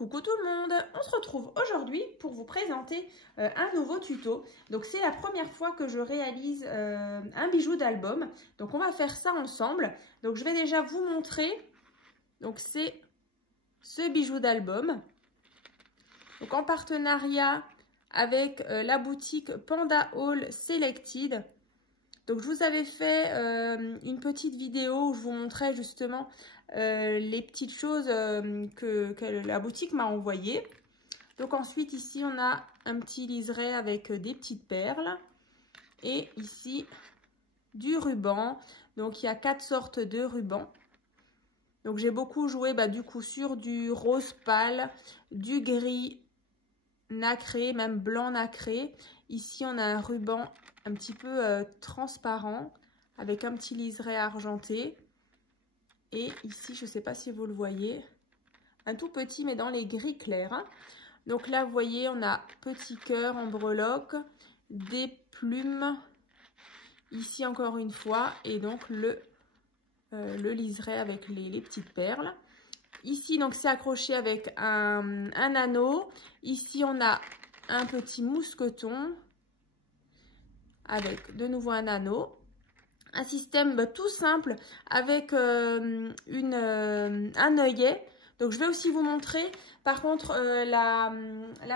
Coucou tout le monde, on se retrouve aujourd'hui pour vous présenter un nouveau tuto. Donc c'est la première fois que je réalise un bijou d'album. Donc on va faire ça ensemble. Donc je vais déjà vous montrer. Donc c'est ce bijou d'album. Donc en partenariat avec la boutique Panda Haul Selected. Donc je vous avais fait une petite vidéo où je vous montrais justement les petites choses que la boutique m'a envoyées. Donc ensuite ici on a un petit liseré avec des petites perles. Et ici du ruban. Donc il y a 4 sortes de rubans. Donc j'ai beaucoup joué du coup sur du rose pâle, du gris nacré, même blanc nacré. Ici on a un ruban un petit peu transparent avec un petit liseré argenté. Et ici, je ne sais pas si vous le voyez, un tout petit mais dans les gris clairs. Hein. Donc là, vous voyez, on a petit cœur en breloque, des plumes, ici encore une fois, et donc le liseré avec les petites perles. Ici, donc c'est accroché avec un anneau. Ici, on a un petit mousqueton avec de nouveau un anneau. Un système tout simple avec un œillet. Donc je vais aussi vous montrer. Par contre la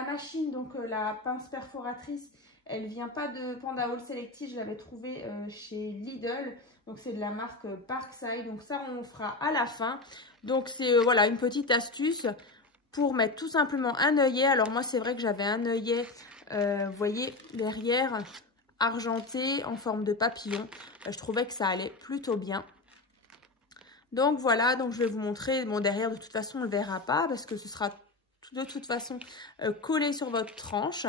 machine, donc la pince perforatrice, elle vient pas de Panda Haul Selected. Je l'avais trouvée chez Lidl. Donc c'est de la marque Parkside. Donc ça on fera à la fin. Donc c'est voilà une petite astuce pour mettre tout simplement un œillet. Alors moi c'est vrai que j'avais un œillet, vous voyez derrière, argenté en forme de papillon. Je trouvais que ça allait plutôt bien. Donc voilà, donc je vais vous montrer. Bon, derrière de toute façon on ne le verra pas parce que ce sera de toute façon collé sur votre tranche.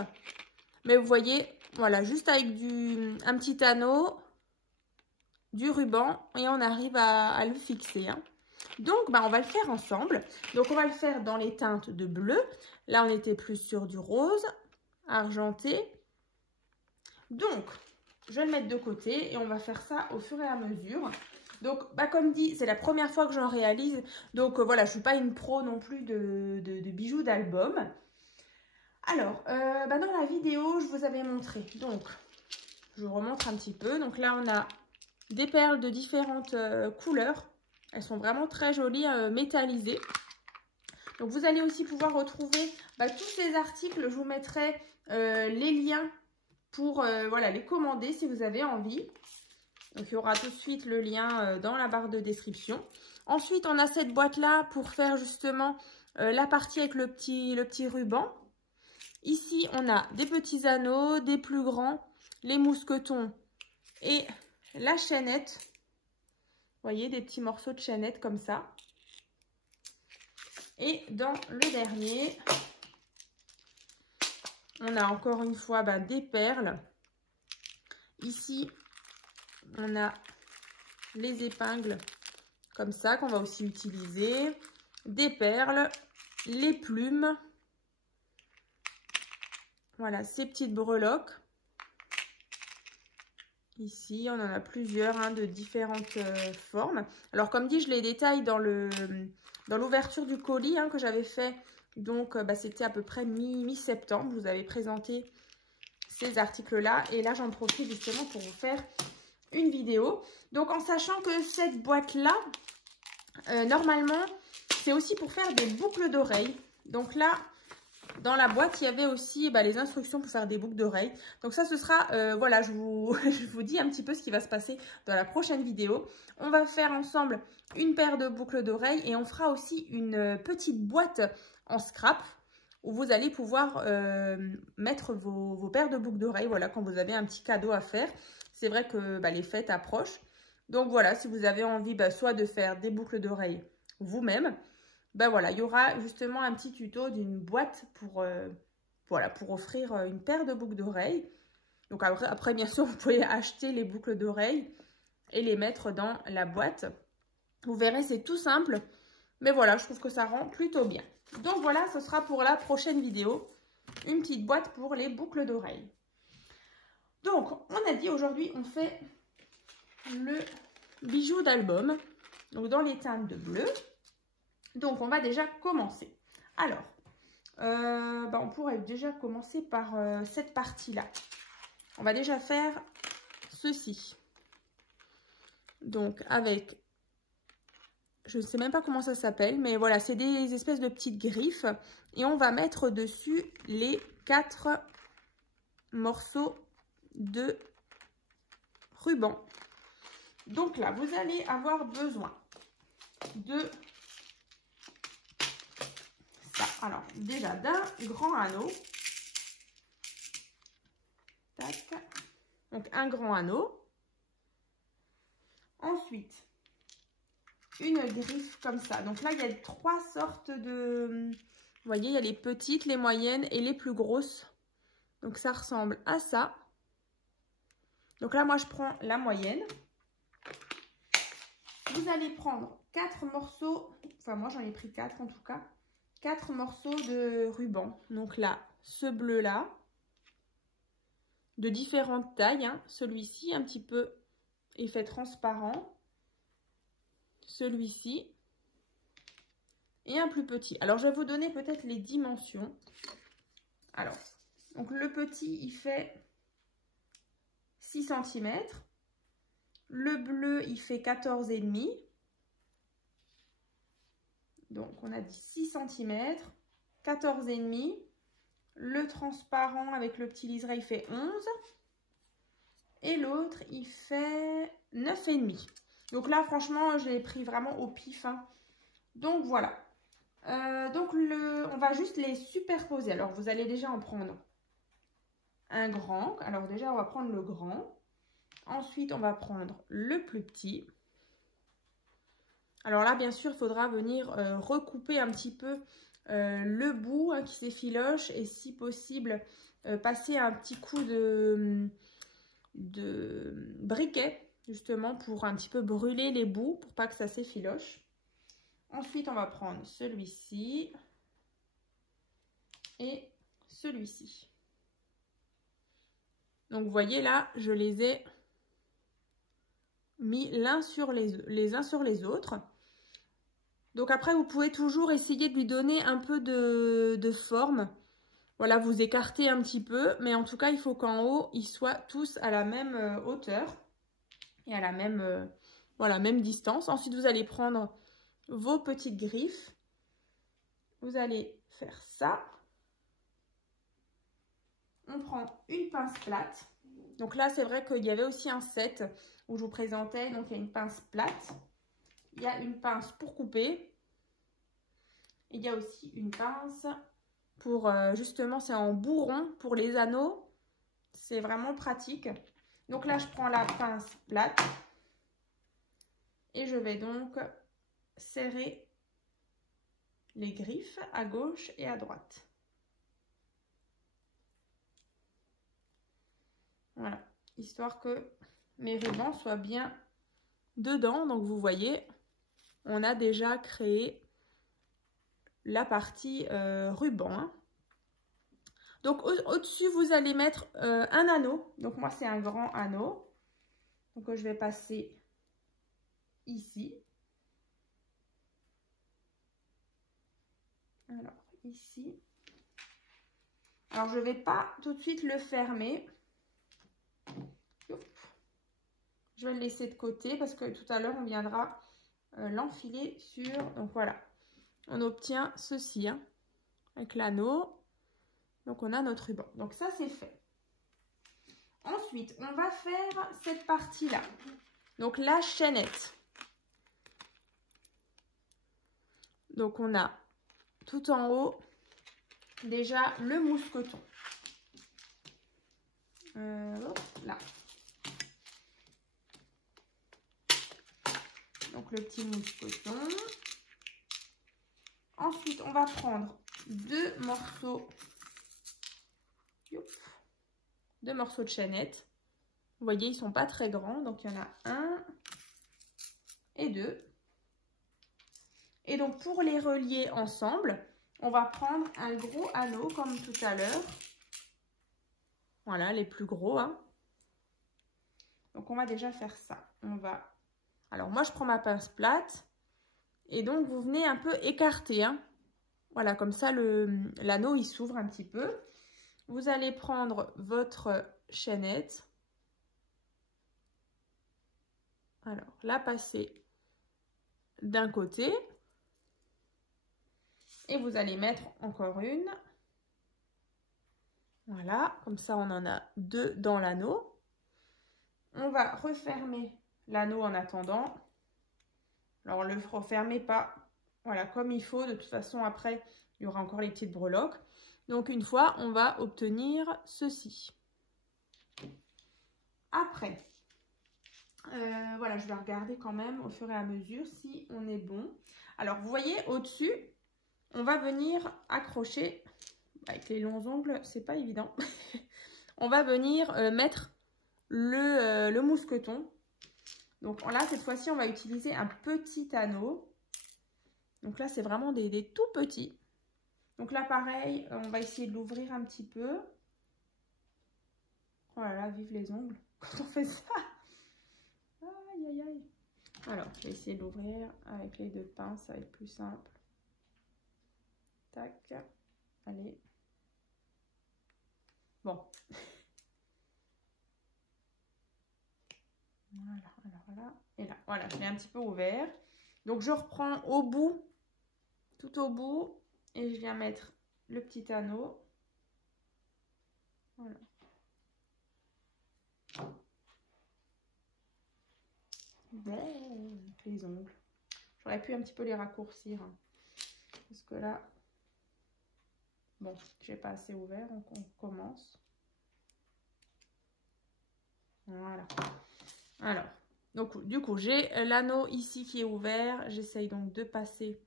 Mais vous voyez, voilà, juste avec un petit anneau, du ruban et on arrive à le fixer. Hein. Donc on va le faire ensemble. Donc on va le faire dans les teintes de bleu. Là on était plus sur du rose, argenté. Donc, je vais le mettre de côté et on va faire ça au fur et à mesure. Donc, comme dit, c'est la première fois que j'en réalise. Donc, voilà, je ne suis pas une pro non plus de bijoux d'album. Alors, dans la vidéo, je vous avais montré. Donc, je vous remontre un petit peu. Donc là, on a des perles de différentes couleurs. Elles sont vraiment très jolies, métallisées. Donc, vous allez aussi pouvoir retrouver tous ces articles. Je vous mettrai les liens pour voilà, les commander si vous avez envie. Donc, il y aura tout de suite le lien dans la barre de description. Ensuite, on a cette boîte-là pour faire justement la partie avec le petit ruban. Ici, on a des petits anneaux, des plus grands, les mousquetons et la chaînette. Vous voyez, des petits morceaux de chaînette comme ça. Et dans le dernier, on a encore une fois des perles. Ici, on a les épingles comme ça qu'on va aussi utiliser. Des perles, les plumes. Voilà, ces petites breloques. Ici, on en a plusieurs de différentes formes. Alors, comme dit, je les détaille dans l'ouverture du colis que j'avais fait. Donc, c'était à peu près mi-septembre. Je vous avais présenté ces articles-là. Et là, j'en profite justement pour vous faire une vidéo. Donc, en sachant que cette boîte-là, normalement, c'est aussi pour faire des boucles d'oreilles. Donc là, dans la boîte, il y avait aussi les instructions pour faire des boucles d'oreilles. Donc ça, ce sera, voilà, je vous dis un petit peu ce qui va se passer dans la prochaine vidéo. On va faire ensemble une paire de boucles d'oreilles et on fera aussi une petite boîte en scrap où vous allez pouvoir mettre vos paires de boucles d'oreilles, voilà, quand vous avez un petit cadeau à faire. C'est vrai que les fêtes approchent. Donc voilà, si vous avez envie soit de faire des boucles d'oreilles vous-même, voilà, il y aura justement un petit tuto d'une boîte pour, voilà, pour offrir une paire de boucles d'oreilles. Donc après, bien sûr, vous pouvez acheter les boucles d'oreilles et les mettre dans la boîte. Vous verrez, c'est tout simple. Mais voilà, je trouve que ça rend plutôt bien. Donc voilà, ce sera pour la prochaine vidéo. Une petite boîte pour les boucles d'oreilles. Donc, on a dit aujourd'hui, on fait le bijou d'album. Donc, dans les teintes de bleu. Donc, on va déjà commencer. Alors, On pourrait déjà commencer par cette partie-là. On va déjà faire ceci. Donc avec, je ne sais même pas comment ça s'appelle, mais voilà, c'est des espèces de petites griffes. Et on va mettre dessus les 4 morceaux de ruban. Donc là, vous allez avoir besoin de ça. Alors, déjà d'un grand anneau. Tac. Donc, un grand anneau. Ensuite, une griffe comme ça. Donc là, il y a 3 sortes de... Vous voyez, il y a les petites, les moyennes et les plus grosses. Donc, ça ressemble à ça. Donc là, moi, je prends la moyenne. Vous allez prendre 4 morceaux, enfin moi j'en ai pris 4 en tout cas, 4 morceaux de ruban. Donc là, ce bleu là, de différentes tailles, hein. Celui-ci un petit peu effet transparent, celui-ci et un plus petit. Alors je vais vous donner peut-être les dimensions. Alors, donc le petit il fait 6 cm. Le bleu, il fait 14,5. Donc, on a dit 6 cm, 14,5. Le transparent avec le petit liseré, il fait 11. Et l'autre, il fait 9,5. Donc là, franchement, je l'ai pris vraiment au pif, hein. Donc, voilà. On va juste les superposer. Alors, vous allez déjà en prendre un grand. Alors, déjà, on va prendre le grand. Ensuite, on va prendre le plus petit. Alors là, bien sûr, il faudra venir recouper un petit peu le bout, hein, qui s'effiloche et si possible, passer un petit coup de briquet, justement, pour un petit peu brûler les bouts, pour pas que ça s'effiloche. Ensuite, on va prendre celui-ci et celui-ci. Donc, vous voyez là, je les ai mis les uns sur les autres. Donc après, vous pouvez toujours essayer de lui donner un peu de forme. Voilà, vous écartez un petit peu, mais en tout cas, il faut qu'en haut, ils soient tous à la même hauteur et à la même, voilà, même distance. Ensuite, vous allez prendre vos petites griffes. Vous allez faire ça. On prend une pince plate. Donc là, c'est vrai qu'il y avait aussi un set où je vous présentais. Donc, il y a une pince plate. Il y a une pince pour couper. Il y a aussi une pince pour, justement, c'est en bourron pour les anneaux. C'est vraiment pratique. Donc là, je prends la pince plate. Et je vais donc serrer les griffes à gauche et à droite. Voilà, histoire que mes rubans soient bien dedans. Donc vous voyez, on a déjà créé la partie ruban, hein. Donc au-dessus, vous allez mettre un anneau. Donc moi, c'est un grand anneau. Donc je vais passer ici. Alors ici. Alors je ne vais pas tout de suite le fermer. Je vais le laisser de côté parce que tout à l'heure, on viendra l'enfiler sur... Donc voilà, on obtient ceci, hein, avec l'anneau. Donc on a notre ruban. Donc ça, c'est fait. Ensuite, on va faire cette partie-là. Donc la chaînette. Donc on a tout en haut déjà le mousqueton. Là. Donc le petit mousqueton. Ensuite, on va prendre 2 morceaux de chaînette. Vous voyez, ils ne sont pas très grands. Donc, il y en a 1 et 2. Et donc, pour les relier ensemble, on va prendre un gros anneau comme tout à l'heure. Voilà, les plus gros, hein. Donc, on va déjà faire ça. On va... Alors, moi, je prends ma pince plate. Et donc, vous venez un peu écarter, hein. Voilà, comme ça, l'anneau, il s'ouvre un petit peu. Vous allez prendre votre chaînette. Alors, la passer d'un côté. Et vous allez mettre encore une. Voilà, comme ça, on en a 2 dans l'anneau. On va refermer l'anneau en attendant. Alors, ne le refermez pas, voilà, comme il faut. De toute façon, après, il y aura encore les petites breloques. Donc, une fois, on va obtenir ceci. Après, voilà, je vais regarder quand même au fur et à mesure si on est bon. Alors, vous voyez, au-dessus, on va venir accrocher, avec les longs ongles, c'est pas évident. On va venir mettre le mousqueton. Donc là, cette fois-ci, on va utiliser un petit anneau. Donc là, c'est vraiment des tout petits. Donc là, pareil, on va essayer de l'ouvrir un petit peu. Oh là là, vive les ongles quand on fait ça. Aïe, aïe, aïe. Alors, je vais essayer de l'ouvrir avec les 2 pinces, ça va être plus simple. Tac. Allez. Bon. Voilà, voilà. Et là, voilà, je l'ai un petit peu ouvert. Donc, je reprends au bout, tout au bout, et je viens mettre le petit anneau. Voilà. Les ongles. J'aurais pu un petit peu les raccourcir. Hein, parce que là, bon, j'ai pas assez ouvert, donc on commence. Voilà. Alors, donc du coup, j'ai l'anneau ici qui est ouvert. J'essaye donc de passer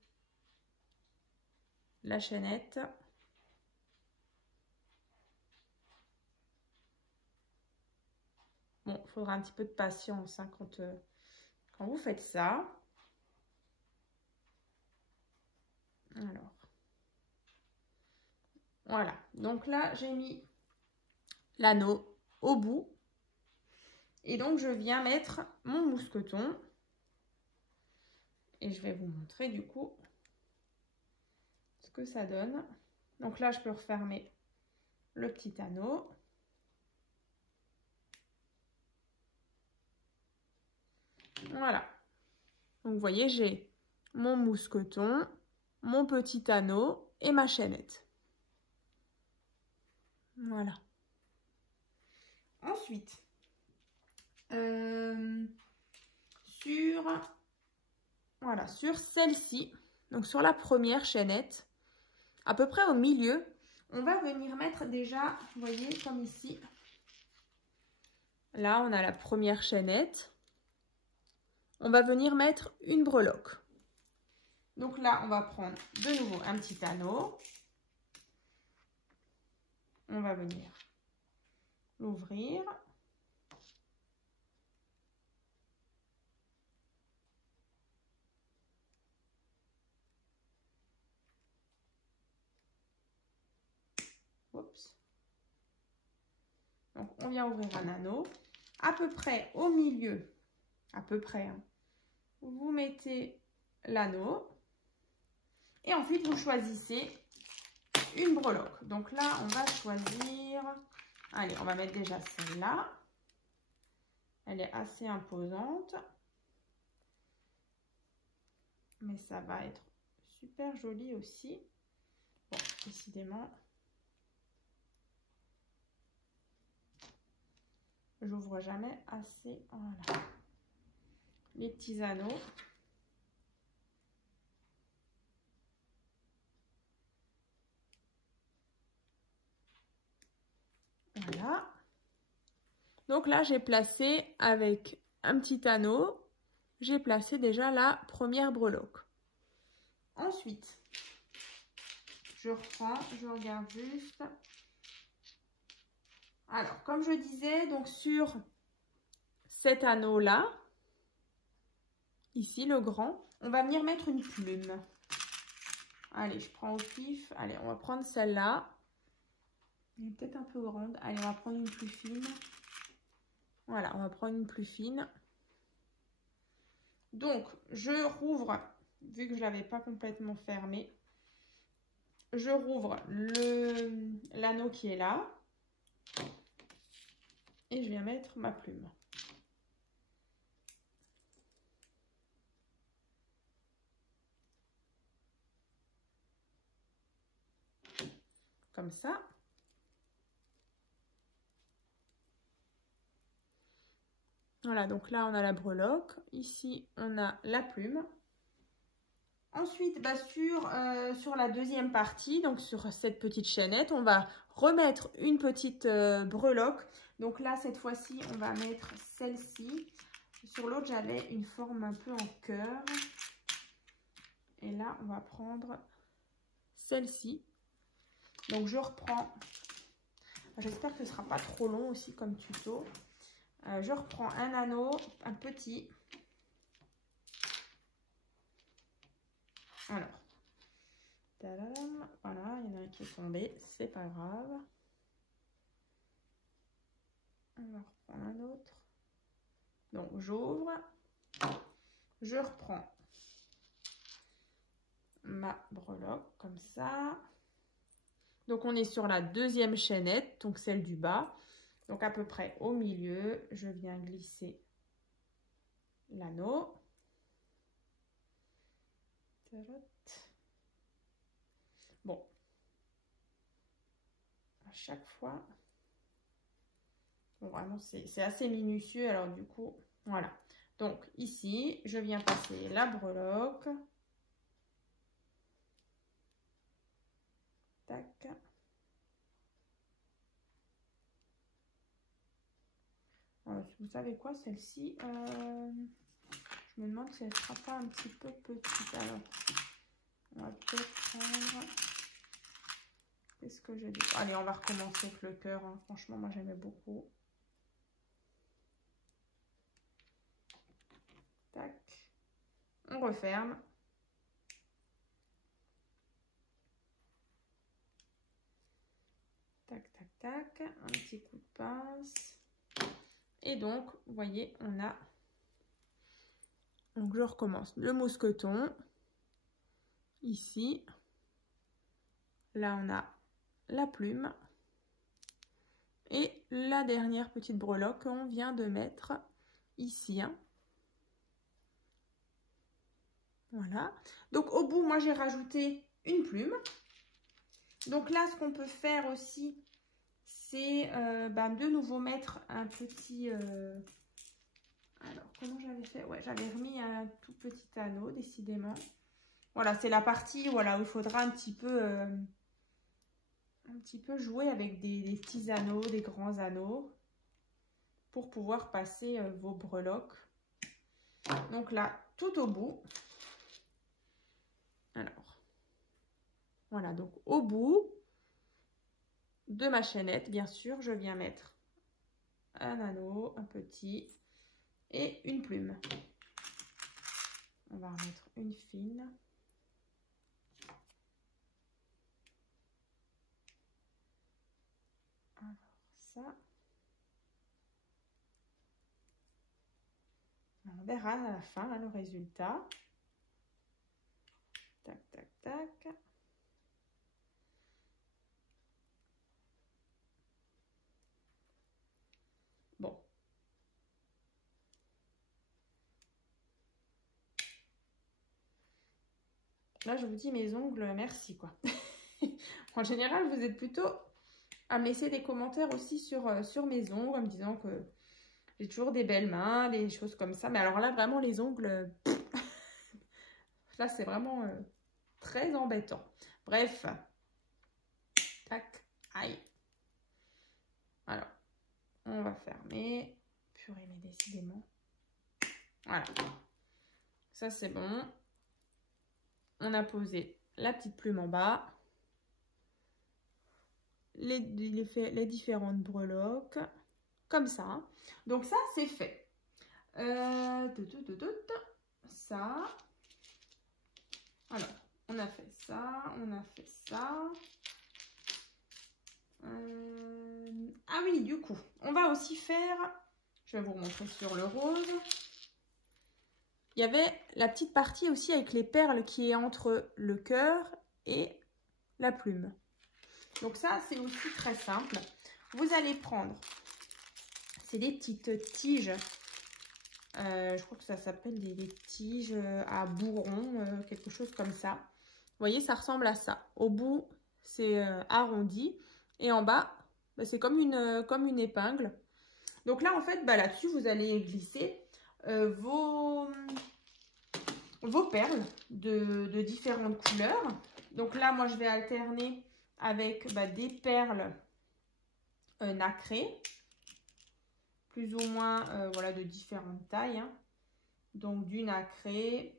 la chaînette. Bon, il faudra un petit peu de patience hein, quand vous faites ça. Alors, voilà. Donc là, j'ai mis l'anneau au bout. Et donc, je viens mettre mon mousqueton. Et je vais vous montrer du coup ce que ça donne. Donc là, je peux refermer le petit anneau. Voilà. Donc, vous voyez, j'ai mon mousqueton, mon petit anneau et ma chaînette. Voilà. Ensuite, sur celle-ci, donc sur la première chaînette, à peu près au milieu, on va venir mettre déjà, vous voyez, comme ici. Là, on a la première chaînette. On va venir mettre une breloque. Donc là, on va prendre de nouveau un petit anneau. On va venir l'ouvrir. Oups. Donc, on vient ouvrir un anneau. À peu près au milieu, à peu près, hein, vous mettez l'anneau. Et ensuite, vous choisissez une breloque. Donc là, on va choisir... Allez, on va mettre déjà celle-là. Elle est assez imposante. Mais ça va être super joli aussi. Bon, décidément... J'ouvre jamais assez. Voilà. Les petits anneaux. Voilà. Donc là, j'ai placé avec un petit anneau, j'ai placé déjà la première breloque. Ensuite, je reprends, je regarde juste. Alors, comme je disais, donc sur cet anneau-là, ici, le grand, on va venir mettre une plume. Allez, je prends au pif. Allez, on va prendre celle-là. Elle est peut-être un peu grande. Allez, on va prendre une plus fine. Voilà, on va prendre une plus fine. Donc, je rouvre, vu que je ne l'avais pas complètement fermé. je rouvre l'anneau qui est là. Et je viens mettre ma plume. Comme ça. Voilà, donc là, on a la breloque. Ici, on a la plume. Ensuite, bah, sur la deuxième partie, donc sur cette petite chaînette, on va remettre une petite breloque. Donc là, cette fois-ci, on va mettre celle-ci. Sur l'autre, j'avais une forme un peu en cœur. Et là, on va prendre celle-ci. Donc, je reprends. J'espère que ce ne sera pas trop long aussi comme tuto. Je reprends un anneau, un petit. Alors, tadam, voilà, il y en a un qui est tombé, c'est pas grave. On va reprendre un autre. Donc, j'ouvre. Je reprends ma breloque comme ça. Donc, on est sur la deuxième chaînette, donc celle du bas. Donc, à peu près au milieu, je viens glisser l'anneau. Bon. À chaque fois. Bon, vraiment, c'est assez minutieux. Alors, du coup, voilà. Donc, ici, je viens passer la breloque. Tac. Alors, vous savez quoi, celle-ci, je me demande si elle ne sera pas un petit peu petite. Alors, on va peut-être prendre... Qu'est-ce que j'ai dit? Allez, on va recommencer avec le cœur. Hein. Franchement, moi, j'aimais beaucoup. Tac. On referme. Tac, tac, tac. Un petit coup de pince. Et donc, vous voyez, on a... Donc, je recommence. Le mousqueton. Ici. Là, on a la plume. Et la dernière petite breloque qu'on vient de mettre ici. Hein. Voilà. Donc, au bout, moi, j'ai rajouté une plume. Donc là, ce qu'on peut faire aussi, c'est de nouveau mettre un petit... Alors, comment j'avais fait? Ouais, j'avais remis un tout petit anneau, décidément. Voilà, c'est la partie voilà, où il faudra un petit peu jouer avec des petits anneaux, des grands anneaux, pour pouvoir passer vos breloques. Donc là, tout au bout. Alors, voilà, donc au bout de ma chaînette, bien sûr, je viens mettre un anneau, un petit, et une plume. On va remettre une fine. Alors, ça. On verra à la fin hein, le résultat. Tac, tac, tac. Bon. Là, je vous dis mes ongles, merci quoi. En général, vous êtes plutôt à me laisser des commentaires aussi sur mes ongles, en me disant que j'ai toujours des belles mains, des choses comme ça. Mais alors là, vraiment, les ongles, là, c'est vraiment très embêtant. Bref. Tac. Aïe. Alors, on va fermer. Purée, mais décidément. Voilà. Ça, c'est bon. On a posé la petite plume en bas. Les différentes breloques. Comme ça. Hein. Donc, ça, c'est fait. Ça. Alors, on a fait ça. On a fait ça. Ah oui, du coup, on va aussi faire... Je vais vous montrer sur le rose. Il y avait la petite partie aussi avec les perles qui est entre le cœur et la plume. Donc ça, c'est aussi très simple. Vous allez prendre, c'est des petites tiges. Je crois que ça s'appelle des tiges à bourron, quelque chose comme ça. Vous voyez, ça ressemble à ça. Au bout, c'est arrondi. Et en bas, bah, c'est comme une épingle. Donc là, en fait, bah, là-dessus, vous allez glisser vos perles de différentes couleurs. Donc là, moi, je vais alterner avec des perles nacrées. Plus ou moins voilà, de différentes tailles. Hein. Donc du nacré,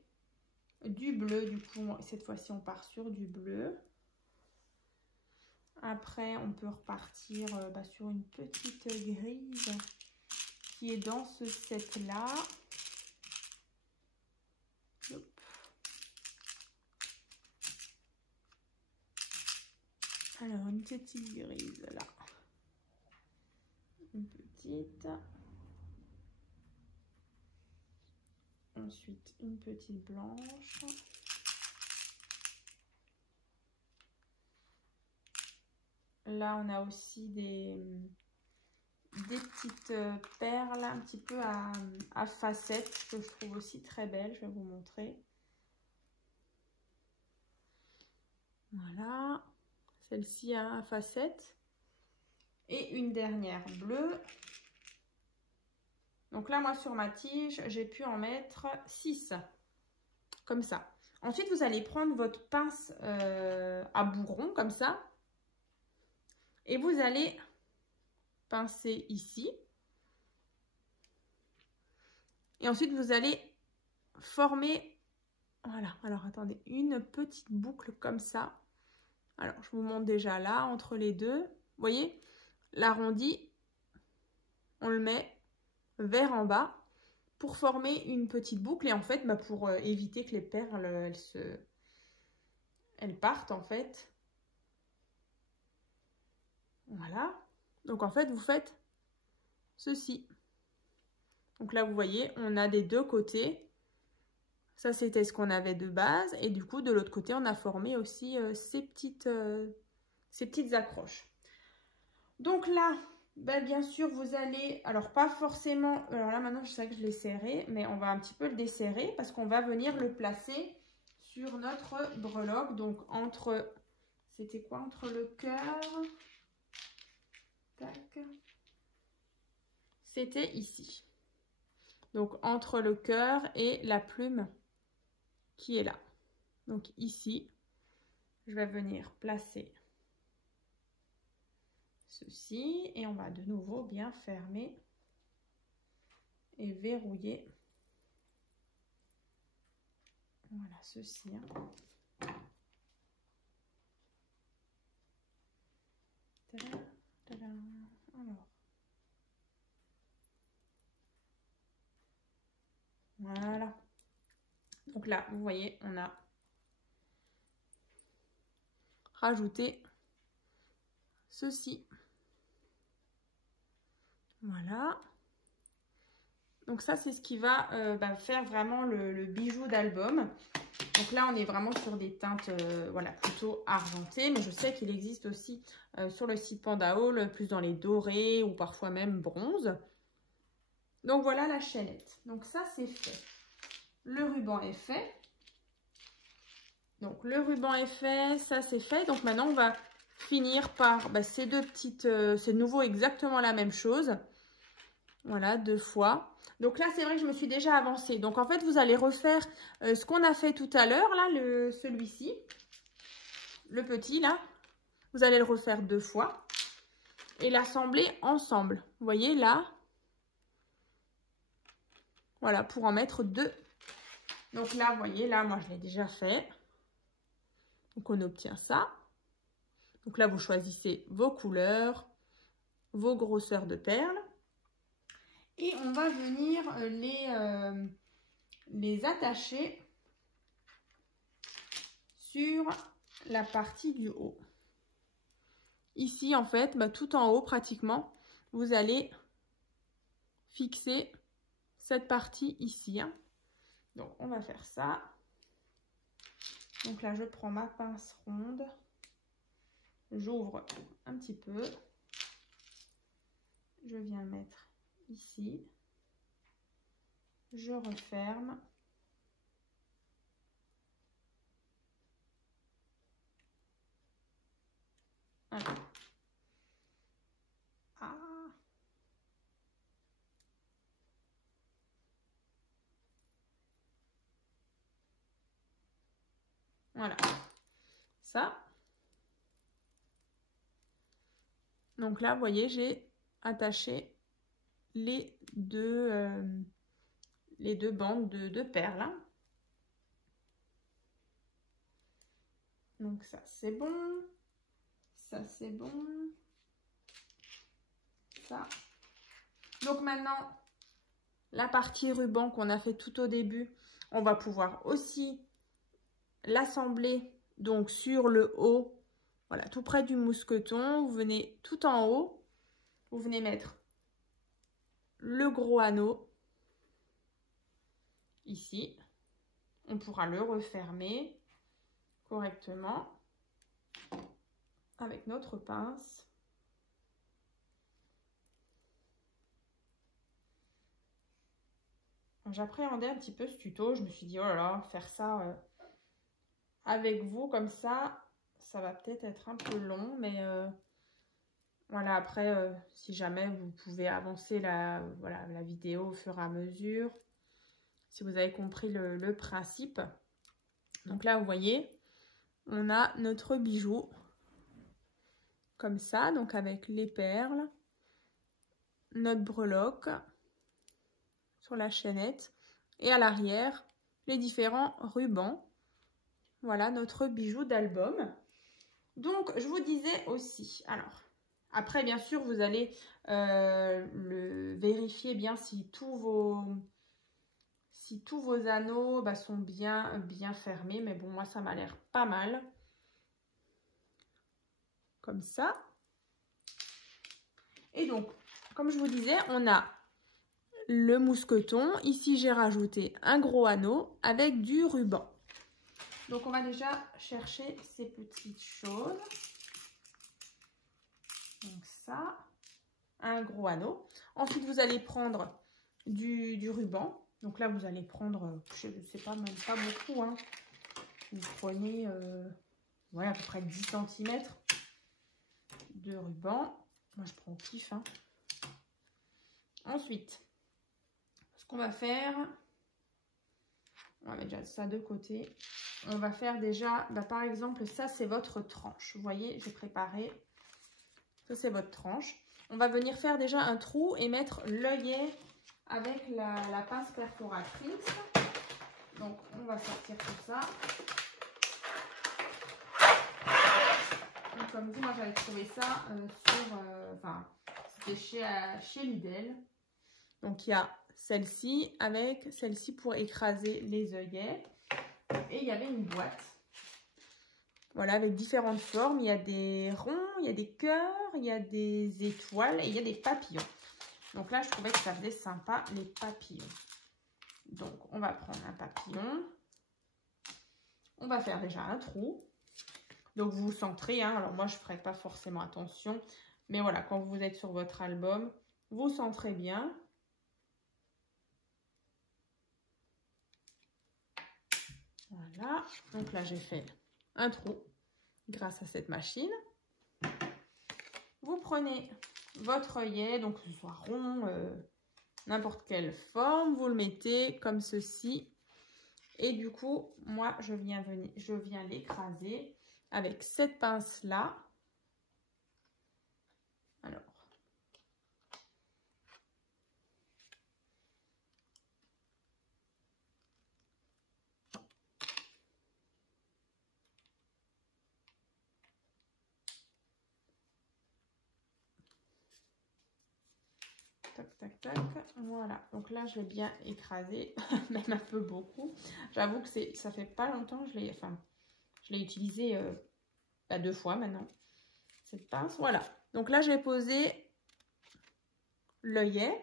du bleu. Du coup, cette fois-ci, on part sur du bleu. Après, on peut repartir sur une petite grise qui est dans ce set-là. Alors, une petite grise là. Une petite. Ensuite, une petite blanche. Là, on a aussi des petites perles un petit peu à facettes que je trouve aussi très belles. Je vais vous montrer. Voilà. Celle-ci à facettes. Et une dernière bleue. Donc là, moi, sur ma tige, j'ai pu en mettre 6. Comme ça. Ensuite, vous allez prendre votre pince à bourron, comme ça. Et vous allez pincer ici. Et ensuite, vous allez former, voilà, alors attendez, une petite boucle comme ça. Alors, je vous montre déjà là, entre les deux. Vous voyez, l'arrondi, on le met vers en bas pour former une petite boucle. Et en fait, pour éviter que les perles, elles partent en fait. Voilà. Donc, en fait, vous faites ceci. Donc là, vous voyez, on a des deux côtés. Ça, c'était ce qu'on avait de base. Et du coup, de l'autre côté, on a formé aussi ces petites accroches. Donc là, bien sûr, vous allez... Alors, pas forcément... Alors là, maintenant, je sais que je l'ai serré. Mais on va un petit peu le desserrer parce qu'on va venir le placer sur notre breloque. Donc, entre... C'était quoi? Entre le cœur... Tac. C'était ici. Donc, entre le cœur et la plume qui est là. Donc, ici, je vais venir placer ceci. Et on va de nouveau bien fermer et verrouiller. Voilà, ceci. Tadam, tadam. Alors. Voilà. Donc là, vous voyez, on a rajouté ceci. Voilà. Donc ça, c'est ce qui va faire vraiment le bijou d'album. Donc là, on est vraiment sur des teintes voilà, plutôt argentées. Mais je sais qu'il existe aussi sur le site Panda Haul, plus dans les dorés ou parfois même bronze. Donc voilà la chaînette. Donc ça, c'est fait. Le ruban est fait. Donc le ruban est fait, ça c'est fait. Donc maintenant, on va finir par ces deux petites... c'est de nouveau exactement la même chose. Voilà, 2 fois. Donc là, c'est vrai que je me suis déjà avancée. Donc en fait, vous allez refaire ce qu'on a fait tout à l'heure, là, celui-ci. Le petit, là. Vous allez le refaire 2 fois. Et l'assembler ensemble. Vous voyez, là. Voilà, pour en mettre 2. Donc là, vous voyez, là, moi, je l'ai déjà fait. Donc on obtient ça. Donc là, vous choisissez vos couleurs, vos grosseurs de perles. Et on va venir les attacher sur la partie du haut. Ici, en fait, tout en haut, pratiquement, vous allez fixer cette partie ici. Hein. Donc, on va faire ça. Donc là, je prends ma pince ronde. j'ouvre un petit peu. Je viens mettre ici. Je referme. Voilà. Ah. Voilà. Ça. Donc là, vous voyez, j'ai attaché les deux bandes de perles. Hein. Donc ça, c'est bon. Ça, c'est bon. Ça. Donc maintenant, la partie ruban qu'on a fait tout au début, on va pouvoir aussi l'assembler donc sur le haut. Voilà, tout près du mousqueton. Vous venez tout en haut. Vous venez mettre le gros anneau ici. On pourra le refermer correctement avec notre pince. J'appréhendais un petit peu ce tuto. Je me suis dit, oh là là, faire ça avec vous comme ça va peut-être être un peu long. Mais voilà, après, si jamais vous pouvez avancer la vidéo au fur et à mesure. Si vous avez compris le principe. Donc là, vous voyez, on a notre bijou comme ça, donc avec les perles, notre breloque sur la chaînette et à l'arrière, les différents rubans. Voilà notre bijou d'album. Donc, je vous disais aussi, alors, après, bien sûr, vous allez le vérifier bien si tous vos anneaux sont bien fermés. Mais bon, moi, ça m'a l'air pas mal. Comme ça. Et donc, comme je vous disais, on a le mousqueton. Ici, j'ai rajouté un gros anneau avec du ruban. Donc, on va déjà chercher ces petites choses. Donc ça, un gros anneau. Ensuite, vous allez prendre du ruban. Donc là, vous allez prendre, je ne sais pas, même pas beaucoup. Hein. Vous prenez ouais, à peu près 10 cm de ruban. Moi, je prends au pif. Hein. Ensuite, ce qu'on va faire, on va mettre déjà ça de côté. On va faire déjà, par exemple, ça, c'est votre tranche. Vous voyez, j'ai préparé. Ça, c'est votre tranche. On va venir faire déjà un trou et mettre l'œillet avec la pince perforatrice. Donc, on va sortir tout ça. Donc, comme dit, moi, j'avais trouvé ça c'était chez Lidl. Donc, il y a celle-ci avec celle-ci pour écraser les œillets. Et il y avait une boîte. Voilà, avec différentes formes. Il y a des ronds, il y a des cœurs, il y a des étoiles et il y a des papillons. Donc là, je trouvais que ça faisait sympa, les papillons. Donc, on va prendre un papillon. On va faire déjà un trou. Donc, vous vous centrez. Hein. Alors, moi, je ne ferai pas forcément attention. Mais voilà, quand vous êtes sur votre album, vous centrez bien. Voilà. Donc là, j'ai fait un trou grâce à cette machine. Vous prenez votre œillet, donc que ce soit rond, n'importe quelle forme, vous le mettez comme ceci. Et du coup, moi, je viens l'écraser avec cette pince-là. Alors. Tac, tac, tac. Voilà. Donc là, je l'ai bien écrasé, même un peu beaucoup. J'avoue que ça fait pas longtemps que je l'ai utilisé 2 fois maintenant. Cette pince. Voilà. Donc là, je vais poser l'œillet.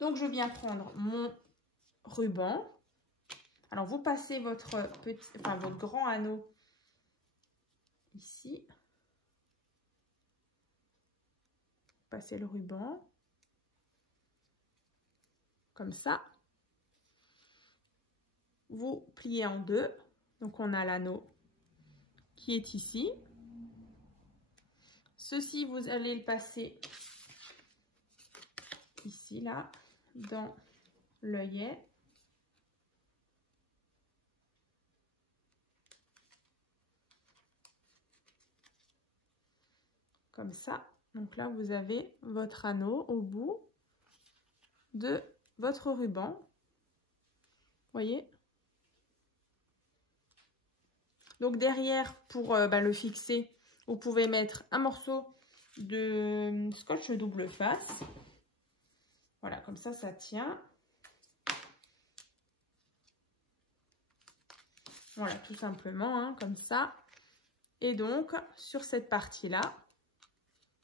Donc, je viens prendre mon ruban. Alors, vous passez votre grand anneau ici. passez le ruban. Comme ça. Vous pliez en deux. Donc, on a l'anneau qui est ici. Ceci, vous allez le passer ici, là, dans l'œillet. Comme ça. Donc là, vous avez votre anneau au bout de votre ruban. Vous voyez? Donc derrière, pour le fixer, vous pouvez mettre un morceau de scotch double face. Voilà, comme ça, ça tient. Voilà, tout simplement, hein, comme ça. Et donc, sur cette partie-là,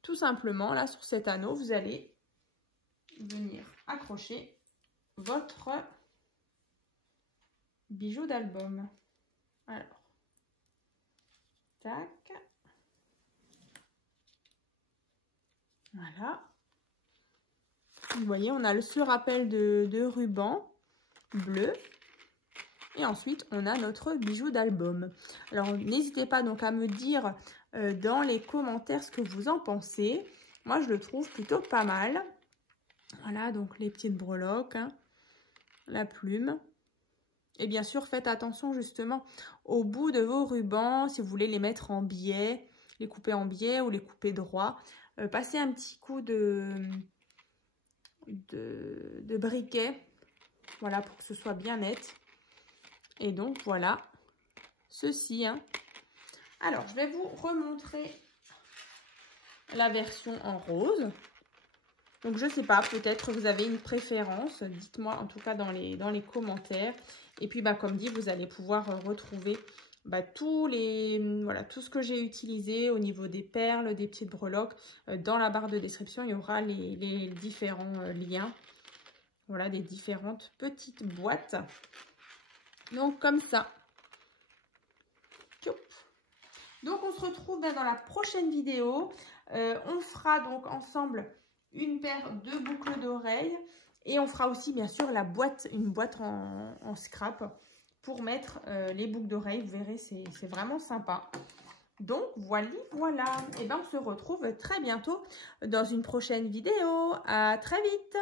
tout simplement, là, sur cet anneau, vous allez venir accrocher votre bijou d'album. Alors, tac. Voilà. Vous voyez, on a ce rappel de ruban bleu. Et ensuite, on a notre bijou d'album. Alors, n'hésitez pas donc à me dire dans les commentaires ce que vous en pensez. Moi, je le trouve plutôt pas mal. Voilà, donc les petites breloques, hein, la plume. Et bien sûr, faites attention justement au bout de vos rubans, si vous voulez les mettre en biais, les couper en biais ou les couper droit. Passez un petit coup de briquet, voilà, pour que ce soit bien net. Et donc, voilà, ceci. Hein. Alors, je vais vous remontrer la version en rose. Donc, je ne sais pas, peut-être vous avez une préférence. Dites-moi en tout cas dans les commentaires. Et puis, comme dit, vous allez pouvoir retrouver tout ce que j'ai utilisé au niveau des perles, des petites breloques. Dans la barre de description, il y aura les différents liens. Voilà, des différentes petites boîtes. Donc, comme ça. Donc, on se retrouve dans la prochaine vidéo. On fera donc ensemble une paire de boucles d'oreilles. Et on fera aussi, bien sûr, une boîte en scrap pour mettre les boucles d'oreilles. Vous verrez, c'est vraiment sympa. Donc, voilà. Et on se retrouve très bientôt dans une prochaine vidéo. À très vite.